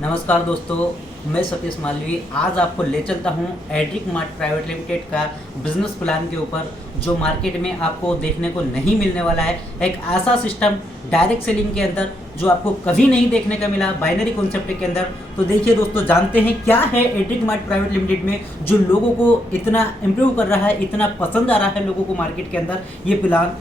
नमस्कार दोस्तों, मैं सतीश मालवी आज आपको ले चलता हूं एड्रिक मार्ट प्राइवेट लिमिटेड का बिजनेस प्लान के ऊपर, जो मार्केट में आपको देखने को नहीं मिलने वाला है। एक ऐसा सिस्टम डायरेक्ट सेलिंग के अंदर जो आपको कभी नहीं देखने का मिला बाइनरी कॉन्सेप्ट के अंदर। तो देखिए दोस्तों, जानते हैं क्या है एड्रिक मार्ट प्राइवेट लिमिटेड में जो लोगों को इतना इम्प्रूव कर रहा है, इतना पसंद आ रहा है लोगों को मार्केट के अंदर ये प्लान।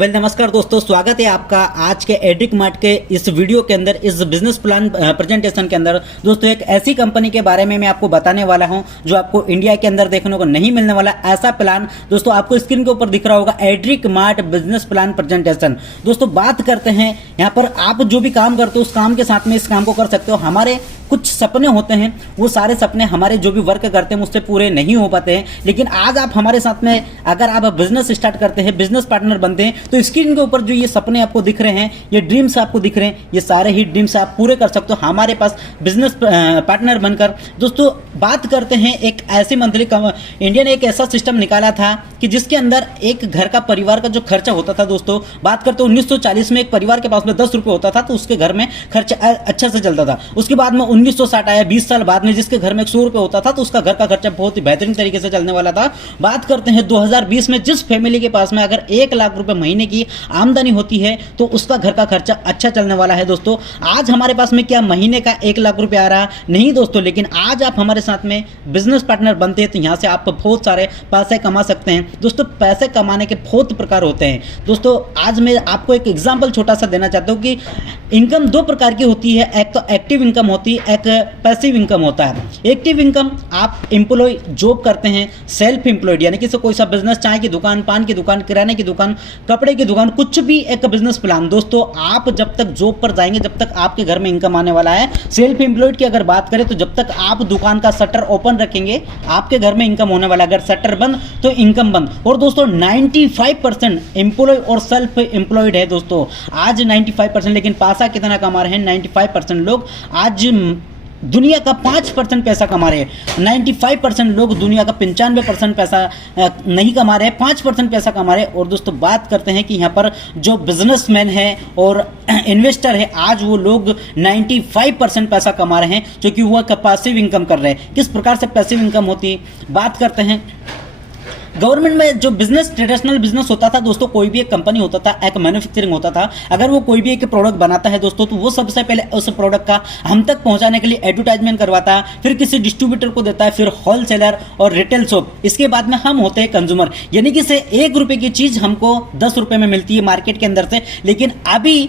नमस्कार दोस्तों, स्वागत है आपका आज के एड्रिक मार्ट के इस वीडियो के अंदर, इस बिजनेस प्लान प्रेजेंटेशन के अंदर। दोस्तों, एक ऐसी कंपनी के बारे में मैं आपको बताने वाला हूं जो आपको इंडिया के अंदर देखने को नहीं मिलने वाला। ऐसा प्लान दोस्तों आपको स्क्रीन के ऊपर दिख रहा होगा, Edric mart business plan presentation. दोस्तों बात करते हैं यहाँ पर, आप जो भी काम करते हो उस काम के साथ में इस काम को कर सकते हो। हमारे कुछ सपने होते हैं, वो सारे सपने हमारे जो भी वर्क करते हैं उससे पूरे नहीं हो पाते हैं, लेकिन आज आप हमारे साथ में अगर आप बिजनेस स्टार्ट करते हैं, बिजनेस पार्टनर बनते हैं, तो स्क्रीन के ऊपर जो ये सपने आपको दिख रहे हैं, ये ड्रीम्स आपको दिख रहे हैं, ये सारे ही ड्रीम्स आप पूरे कर सकते हो हमारे पास बिजनेस पार्टनर बनकर। दोस्तों बात करते हैं, एक ऐसी मंथली इंडिया ने एक ऐसा सिस्टम निकाला था कि जिसके अंदर एक घर का परिवार का जो खर्चा होता था, दोस्तों बात करते 1940 में एक परिवार के पास में 10 रुपये होता था तो उसके घर में खर्चा अच्छा से चलता था। उसके बाद में 1960 आया, 20 साल बाद में जिसके घर में 100 रुपये होता था तो उसका घर का खर्चा बहुत ही बेहतरीन तरीके से चलने वाला था। बात करते हैं 2020 में, जिस फैमिली के पास में अगर 1 लाख रुपए महीने की आमदनी होती है तो उसका घर का खर्चा अच्छा चलने वाला है। दोस्तों आज हमारे पास में क्या महीने का 1 लाख रुपए आ रहा नहीं दोस्तों, लेकिन आज आप हमारे साथ में बिजनेस पार्टनर बनते हैं तो यहां से आप बहुत सारे पैसे कमा सकते हैं। दोस्तों पैसे कमाने के बहुत प्रकार होते हैं। दोस्तों आज मैं आपको एक एग्जांपल छोटा सा देना चाहता हूं कि इनकम 2 प्रकार की होती है, एक तो एक्टिव इनकम होती है, एक पैसिव इनकम होता है। एक्टिव इनकम आप एम्प्लॉय जॉब करते हैं, सेल्फ एम्प्लॉयड यानी कि कोई सा बिजनेस, चाय की दुकान, पान की दुकान, किराने की दुकान, कपड़े की दुकान, कुछ भी एक बिजनेस प्लान। दोस्तों आप जब तक जॉब पर जाएंगे जब तक आपके घर में इनकम आने वाला है। सेल्फ एम्प्लॉयड की अगर बात करें तो जब तक आप दुकान का शटर ओपन रखेंगे आपके घर में इनकम होने वाला है, अगर शटर बंद तो इनकम बंद। और दोस्तों 95% एम्प्लॉय और सेल्फ एम्प्लॉयड है दोस्तों आज 95%, लेकिन पैसा कितना कमा रहे हैं 95% लोग आज दुनिया का 5% पैसा कमा रहे हैं। 95% लोग दुनिया का 95% पैसा नहीं कमा रहे हैं, 5% पैसा कमा रहे हैं। और दोस्तों बात करते हैं कि यहाँ पर जो बिजनेसमैन है और इन्वेस्टर है, आज वो लोग 95% पैसा कमा रहे हैं, क्योंकि वो पैसिव इनकम कर रहे हैं। किस प्रकार से पैसिव इनकम होती है बात करते हैं। गवर्नमेंट में जो बिजनेस, ट्रेडिशनल बिजनेस होता था दोस्तों, कोई भी एक कंपनी होता था, एक मैन्युफैक्चरिंग होता था, अगर वो कोई भी एक प्रोडक्ट बनाता है दोस्तों तो वो सबसे पहले उस प्रोडक्ट का हम तक पहुंचाने के लिए एडवर्टाइजमेंट करवाता है, फिर किसी डिस्ट्रीब्यूटर को देता है, फिर होलसेलर और रिटेल शॉप, इसके बाद में हम होते हैं कंज्यूमर। यानी कि से 1 रुपए की चीज हमको 10 रुपए में मिलती है मार्केट के अंदर से। लेकिन अभी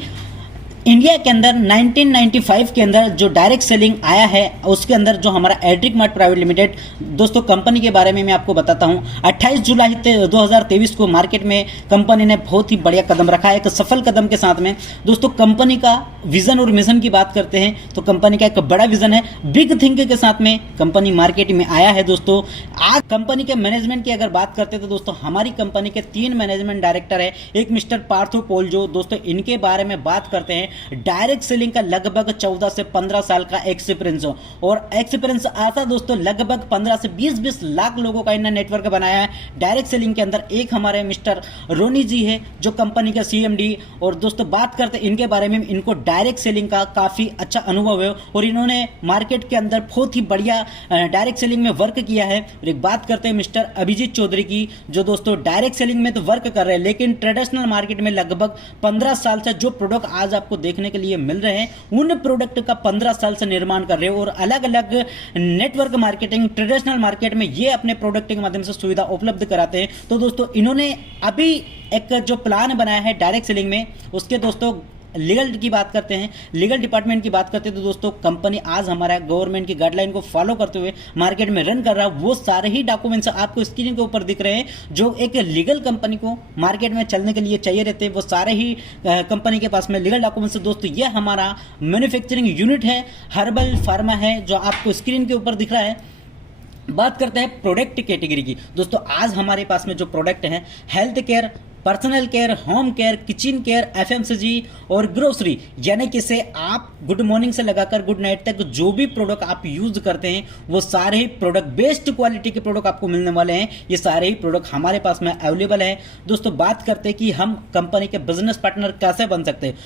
इंडिया के अंदर 1995 के अंदर जो डायरेक्ट सेलिंग आया है उसके अंदर जो हमारा एड्रिक मार्ट प्राइवेट लिमिटेड, दोस्तों कंपनी के बारे में मैं आपको बताता हूं। 28 जुलाई 2023 को मार्केट में कंपनी ने बहुत ही बढ़िया कदम रखा है, एक सफल कदम के साथ में। दोस्तों कंपनी का विजन और मिशन की बात करते हैं तो कंपनी का एक बड़ा विजन है, बिग थिंक के साथ में कंपनी मार्केट में आया है। दोस्तों आज कंपनी के मैनेजमेंट की अगर बात करते हैं तो दोस्तों हमारी कंपनी के 3 मैनेजमेंट डायरेक्टर है, एक मिस्टर पार्थो पोल्जो। दोस्तों इनके बारे में बात करते हैं, डायरेक्ट सेलिंग का लगभग 14 से 15 साल का एक्सपीरियंस हो, और एक्सपीरियंस आता दोस्तों लगभग 15 से 20 लाख लोगों का इन्होंने नेटवर्क बनाया है डायरेक्ट सेलिंग के अंदर। एक हमारे मिस्टर रोनी जी है जो कंपनी का CMD। और दोस्तों बात करते हैं इनके बारे में, इनको डायरेक्ट सेलिंग का काफी अच्छा अनुभव है और इन्होंने मार्केट के अंदर बहुत ही बढ़िया डायरेक्ट सेलिंग में वर्क किया है। और एक बात करते हैं मिस्टर अभिजीत चौधरी की, जो दोस्तों डायरेक्ट सेलिंग में तो वर्क कर रहे हैं लेकिन ट्रेडिशनल मार्केट में लगभग 15 साल से जो प्रोडक्ट आज आपको देखने के लिए मिल रहे हैं उन प्रोडक्ट का 15 साल से निर्माण कर रहे हैं, और अलग अलग नेटवर्क मार्केटिंग, ट्रेडिशनल मार्केट में ये अपने प्रोडक्ट के माध्यम से सुविधा उपलब्ध कराते हैं। तो दोस्तों इन्होंने अभी एक जो प्लान बनाया है डायरेक्ट सेलिंग में, उसके दोस्तों लीगल की बात करते हैं, लीगल डिपार्टमेंट की बात करते हैं तो दोस्तों कंपनी आज हमारा गवर्नमेंट की गाइडलाइन को फॉलो करते हुए मार्केट में रन कर रहा है। वो सारे ही डॉक्यूमेंट्स आपको स्क्रीन के ऊपर दिख रहे हैं जो एक लीगल कंपनी को मार्केट में चलने के लिए चाहिए रहते हैं, वो सारे ही कंपनी के पास में लीगल डॉक्यूमेंट्स। दोस्तों ये हमारा मैन्युफैक्चरिंग यूनिट है, हर्बल फार्मा है, जो आपको स्क्रीन के ऊपर दिख रहा है। बात करते हैं प्रोडक्ट कैटेगरी की। दोस्तों आज हमारे पास में जो प्रोडक्ट है, health care, personal care, home care, kitchen care, FMCG और ग्रोसरी, यानी कि से आप गुड मॉर्निंग से लगाकर गुड नाइट तक जो भी प्रोडक्ट आप यूज करते हैं वो सारे ही प्रोडक्ट, बेस्ट क्वालिटी के प्रोडक्ट आपको मिलने वाले हैं। ये सारे ही प्रोडक्ट हमारे पास में अवेलेबल है। दोस्तों बात करते हैं कि हम कंपनी के बिजनेस पार्टनर कैसे बन सकते हैं।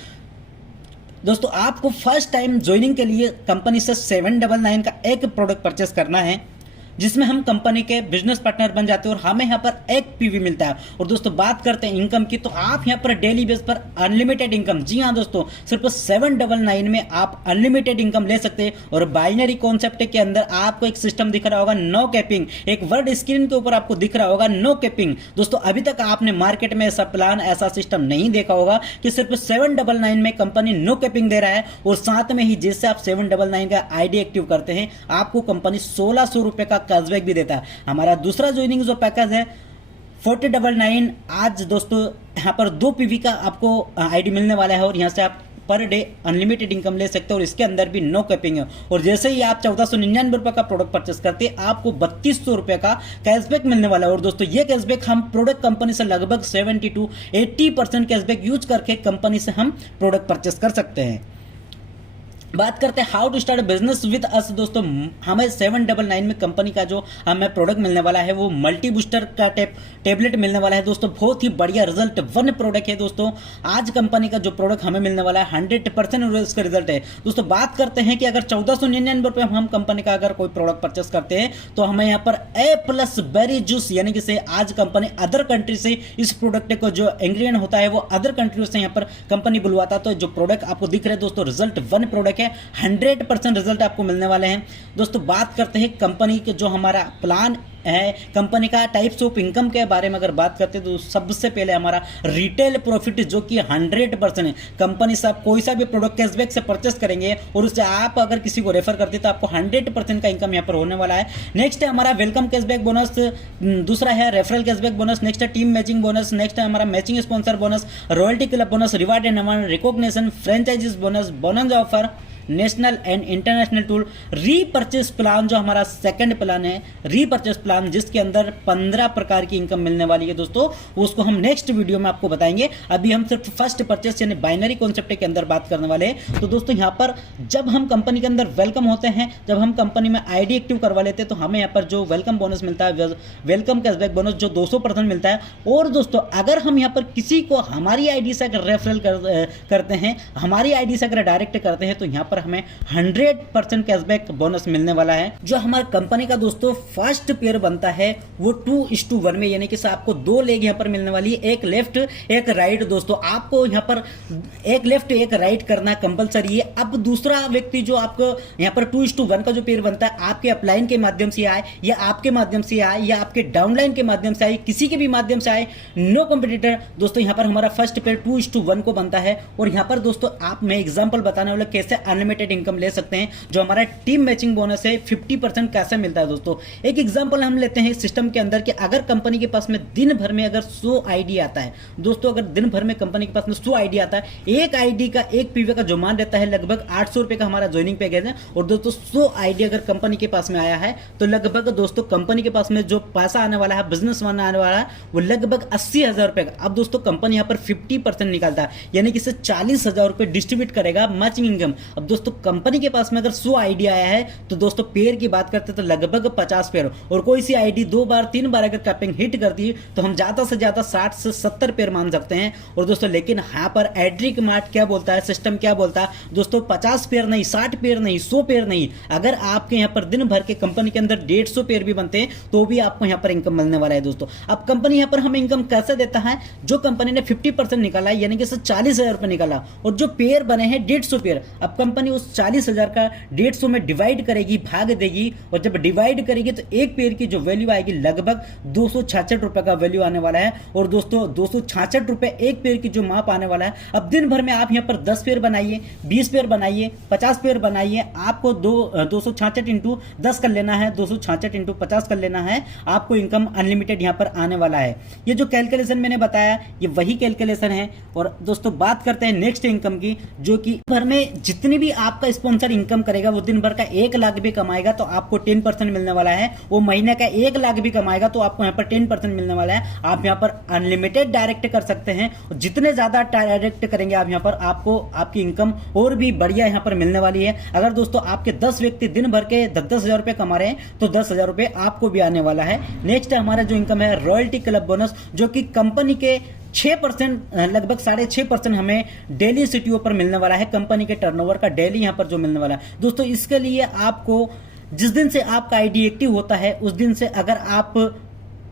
दोस्तों आपको फर्स्ट टाइम ज्वाइनिंग के लिए कंपनी से 799 का एक प्रोडक्ट परचेस करना है, जिसमें हम कंपनी के बिजनेस पार्टनर बन जाते हैं और हमें यहाँ पर एक पीवी मिलता है। और दोस्तों बात करते हैं इनकम की, तो आप यहाँ पर डेली बेस पर अनलिमिटेड इनकम, जी हाँ दोस्तों, सिर्फ 799 में आप अनलिमिटेड इनकम ले सकते हैं। और बाइनरी कॉन्सेप्ट के अंदर आपको एक सिस्टम दिख रहा होगा, नो कैपिंग, एक वर्ड स्क्रीन के ऊपर आपको दिख रहा होगा नो कैपिंग। दोस्तों अभी तक आपने मार्केट में ऐसा प्लान, ऐसा सिस्टम नहीं देखा होगा कि सिर्फ 799 में कंपनी नो कैपिंग दे रहा है और साथ में ही जैसे आप 799 का आईडी एक्टिव करते हैं आपको कंपनी 1600 रुपए का कैशबैक भी देता है। हमारा दूसरा ज्वाइनिंग जो पैकेज है 4099, आज दोस्तों यहाँ पर 2 पीवी का आपको आईडी मिलने वाला है और यहाँ से आप पर डे अनलिमिटेड इनकम ले सकते हैं और इसके अंदर भी नो कैपिंग है। और जैसे ही आप 1499 रुपए का प्रोडक्ट परचेस करते हैं आपको 3200 रुपए का कैशबैक मिलने वाला है। और दोस्तों ये कैशबैक हम प्रोडक्ट कंपनी से लगभग 70 to 80% कैशबैक यूज करके कंपनी से हम प्रोडक्ट परचेस कर सकते हैं। बात करते हैं how to start business with us. दोस्तों हमें 799 में कंपनी का जो हमें प्रोडक्ट मिलने वाला है वो मल्टी बूस्टर का टेबलेट मिलने वाला है। दोस्तों बहुत ही बढ़िया रिजल्ट, 1 प्रोडक्ट है। दोस्तों आज कंपनी का जो प्रोडक्ट हमें मिलने वाला है 100% इसका रिजल्ट है। दोस्तों बात करते हैं कि अगर 1499 रुपये हम कंपनी का अगर कोई प्रोडक्ट परचेस करते हैं तो हमें यहाँ पर A+ बेरी जूस यानी कि से आज कंपनी अदर कंट्री से इस प्रोडक्ट को जो इंग्रेडिएंट होता है वो अदर कंट्री से यहाँ पर कंपनी बुलवाता है। तो जो प्रोडक्ट आपको दिख रहे हैं दोस्तों रिजल्ट 1 प्रोडक्ट है, 100% रिजल्ट आपको मिलने वाले हैं। दोस्तों बात करते हैं कंपनी के जो हमारा प्लान है, कंपनी का टाइप्स ऑफ इनकम के बारे में अगर बात करते हैं तो सबसे पहले हमारा रिटेल प्रॉफिट जो कि 100% है। कंपनी से आप कोई सा भी प्रोडक्ट कैशबैक से परचेस करेंगे और उससे आप अगर किसी को रेफर करते हैं तो आपको 100% का इनकम यहाँ पर होने वाला है। नेक्स्ट है हमारा वेलकम कैशबैक बोनस, दूसरा है रेफरल कैशबैक बोनस, नेक्स्ट है टीम मैचिंग बोनस, नेक्स्ट है हमारा matching sponsor bonus, royalty club bonus, reward and award recognition, franchises bonus, bonus offer, national and international tool, repurchase plan जो हमारा second plan है, repurchase plan जिसके अंदर 15 प्रकार की इनकम मिलने वाली है। दोस्तों उसको हम नेक्स्ट वीडियो में आपको बताएंगे। अभी हम सिर्फ फर्स्ट परचेस यानी बाइनरी कॉन्सेप्ट के अंदर बात करने वाले हैं। तो दोस्तों यहाँ पर जब हम कंपनी के अंदर वेलकम होते हैं, जब हम कंपनी में आईडी एक्टिव करवा लेते हैं तो हमें यहाँ पर जो वेलकम बोनस मिलता है, वेलकम कैशबैक बोनस जो 200% मिलता है। और दोस्तों अगर हम यहाँ पर किसी को हमारी आईडी से अगर रेफरल करते हैं, हमारी आईडी से अगर डायरेक्ट करते हैं तो यहाँ पर हमें 100% कैशबैक बोनस मिलने वाला है। जो हमारी कंपनी का दोस्तों फर्स्ट पेयर बनता है वो 2:1 में, यानी कि आपको 2 लेग यहाँ पर मिलने वाली है, एक लेफ्ट एक राइट। दोस्तों आपको यहाँ पर एक लेफ्ट एक राइट करना कंपलसरी है। अब दूसरा व्यक्ति जो आपको यहाँ पर 2:1 का जो पेयर बनता है आपके अपलाइन के माध्यम से आए या आपके माध्यम से आए या आपके डाउनलाइन के माध्यम से आए, किसी के भी माध्यम से आए, नो कॉम्पिटिटर। दोस्तों यहाँ पर हमारा फर्स्ट पेयर 2:1 को बनता है। और यहाँ पर दोस्तों आप मैं एग्जाम्पल बताने वाला कैसे अनलिमिटेड इनकम ले सकते हैं। जो हमारा टीम मैचिंग बोनस है 50% कैसे मिलता है। दोस्तों एक एग्जांपल हम लेते हैं सिस्टम के अंदर कि अगर कंपनी के पास में दिन भर में अगर 100 आईडी आता है, दोस्तों अगर दिन भर में कंपनी के पास में 100 आईडी आता है, एक आईडी का एक पीवी का जो मान रहता है लगभग 800 रुपए का हमारा ज्वाइनिंग पैकेज है। और दोस्तों 100 आईडी अगर कंपनी के पास में आया है तो लगभग दोस्तों कंपनी के पास में जो पैसा आने वाला है, बिजनेस आने वाला है वो लगभग 80,000 रुपए का। अब दोस्तों कंपनी यहाँ पर 50% निकालता है, यानी कि 40,000 रुपए डिस्ट्रीब्यूट करेगा मैचिंग इनकम। अब दोस्तों कंपनी के पास में अगर 100 आईडी आया है तो दोस्तों पेयर की बात करते हैं तो लगभग 50 पेयर, और कोई सी आईडी 2 बार 3 बार अगर कैपिंग हिट करती है तो हम ज्यादा से ज्यादा 60 से 70 पेयर मान सकते हैं। और दोस्तों लेकिन यहाँ पर एड्रिक मार्ट क्या बोलता है, सिस्टम क्या बोलता है दोस्तों, 50 पेयर नहीं, 60 पेयर नहीं, 100 पेयर नहीं, अगर आपके यहाँ पर दिन भर के कंपनी के अंदर 150 पेयर भी बनते हैं तो भी आपको यहाँ पर इनकम मिलने वाला है। दोस्तों अब कंपनी यहाँ पर हमें इनकम कैसे देता है, जो कंपनी ने 50% निकाला है यानी कि 40,000 रुपए निकाला और जो पेयर बने हैं 150 पेयर, अब कंपनी उस 40,000 का 150 में डिवाइड करेगी, भाग देगी, और जब डिवाइड करेगी तो एक पेयर की जो वैल्यू आएगी लगभग 266 रुपए का वैल्यू आने वाला है। और दोस्तों 266 रुपए एक पेयर की जो माप आने वाला है। अब दिन भर में आप यहाँ पर 10 पेयर बनाइए, 20 पेयर बनाइए, 50 पेयर बनाइए, आपको 266 इंटू 10 कर लेना है, 266 इंटू 50 कर लेना है, आपको इनकम अनलिमिटेड यहाँ पर आने वाला है। ये जो कैलकुलेशन मैंने बताया ये वही कैलकुलेशन है। और दोस्तों बात करते हैं नेक्स्ट इनकम की, जो कि भर में जितनी भी आपका स्पॉन्सर इनकम करेगा वो दिन भर का 1 लाख भी कमाएगा तो आपको 10% मिलने वाला है। वो महीने का 1 लाख भी कमाएगा तो आपको यहाँ पर 10% मिलने वाला है। आप यहाँ पर अनलिमिटेड डायरेक्ट कर सकते हैं, और जितने ज्यादा डायरेक्ट करेंगे आप यहाँ पर आपको आपकी इनकम और भी बढ़िया यहाँ पर मिलने वाली है। अगर दोस्तों आपके 10 व्यक्ति दिन भर के 10,000 रुपए कमा रहे हैं तो 10,000 रुपए आपको भी आने वाला है। नेक्स्ट हमारा जो इनकम है रॉयल्टी क्लब बोनस, जो कि कंपनी के 6% लगभग 6.5% हमें डेली सीटीओ पर मिलने वाला है, कंपनी के टर्नओवर का डेली यहाँ पर जो मिलने वाला है। दोस्तों इसके लिए आपको जिस दिन से आपका आईडी एक्टिव होता है उस दिन से अगर आप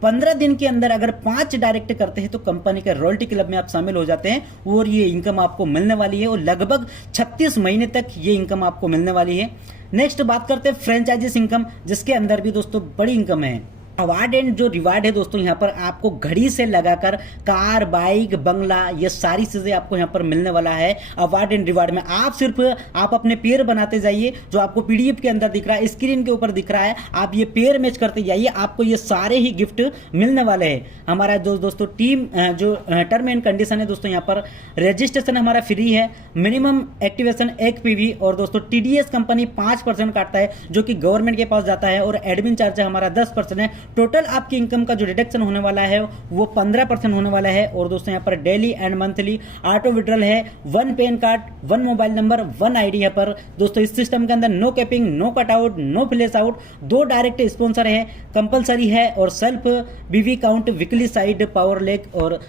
15 दिन के अंदर अगर 5 डायरेक्ट करते हैं तो कंपनी के रॉयल्टी क्लब में आप शामिल हो जाते हैं और ये इनकम आपको मिलने वाली है और लगभग 36 महीने तक ये इनकम आपको मिलने वाली है। नेक्स्ट बात करते हैं फ्रेंचाइजीज इनकम, जिसके अंदर भी दोस्तों बड़ी इनकम है। अवार्ड एंड जो रिवार्ड है दोस्तों, यहाँ पर आपको घड़ी से लगाकर कार, बाइक, बंगला, ये सारी चीजें आपको यहाँ पर मिलने वाला है अवार्ड एंड रिवार्ड में। आप सिर्फ आप अपने पेयर बनाते जाइए, जो आपको पीडीएफ के अंदर दिख रहा है, स्क्रीन के ऊपर दिख रहा है, आप ये पेयर मैच करते जाइए, आपको ये सारे ही गिफ्ट मिलने वाले हैं। हमारा दोस्तों टीम जो टर्म एंड कंडीशन है दोस्तों, यहाँ पर रजिस्ट्रेशन हमारा फ्री है, मिनिमम एक्टिवेशन 1 PV और दोस्तों टीडीएस कंपनी 5% काटता है जो कि गवर्नमेंट के पास जाता है और एडमिन चार्ज हमारा 10% है। टोटल आपकी इनकम का जो डिडक्शन होने वाला है वो 15% होने वाला है। और दोस्तों यहाँ पर daily and monthly auto withdrawal है, 1 PAN card, 1 mobile number, 1 ID है। पर दोस्तों इस सिस्टम के अंदर no capping, no cutout, no flash out, 2 direct sponsor है, कंपलसरी है और self BV count, weekly side, power leg और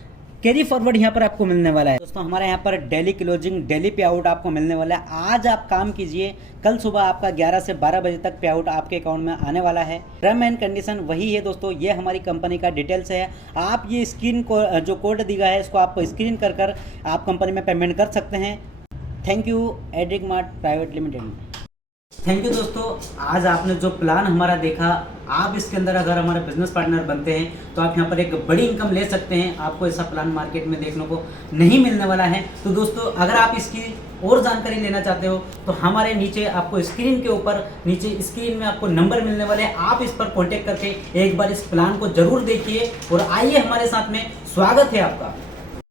कैरी फॉरवर्ड यहाँ पर आपको मिलने वाला है। दोस्तों हमारे यहाँ पर डेली क्लोजिंग, डेली पे आउट आपको मिलने वाला है। आज आप काम कीजिए, कल सुबह आपका 11 से 12 बजे तक पे आउट आपके अकाउंट में आने वाला है। टर्म एंड कंडीशन वही है दोस्तों, ये हमारी कंपनी का डिटेल्स है। आप ये स्क्रीन को जो कोड दिया है इसको आप स्क्रीन कर आप कंपनी में पेमेंट कर सकते हैं। Thank you Edrick Mart private limited. Thank you दोस्तों, आज आपने जो प्लान हमारा देखा, आप इसके अंदर अगर हमारे बिजनेस पार्टनर बनते हैं तो आप यहाँ पर एक बड़ी इनकम ले सकते हैं। आपको ऐसा प्लान मार्केट में देखने को नहीं मिलने वाला है। तो दोस्तों अगर आप इसकी और जानकारी लेना चाहते हो तो हमारे नीचे आपको स्क्रीन के ऊपर नीचे स्क्रीन में आपको नंबर मिलने वाले हैं, आप इस पर कॉन्टेक्ट करके एक बार इस प्लान को जरूर देखिए और आइए हमारे साथ में। स्वागत है आपका।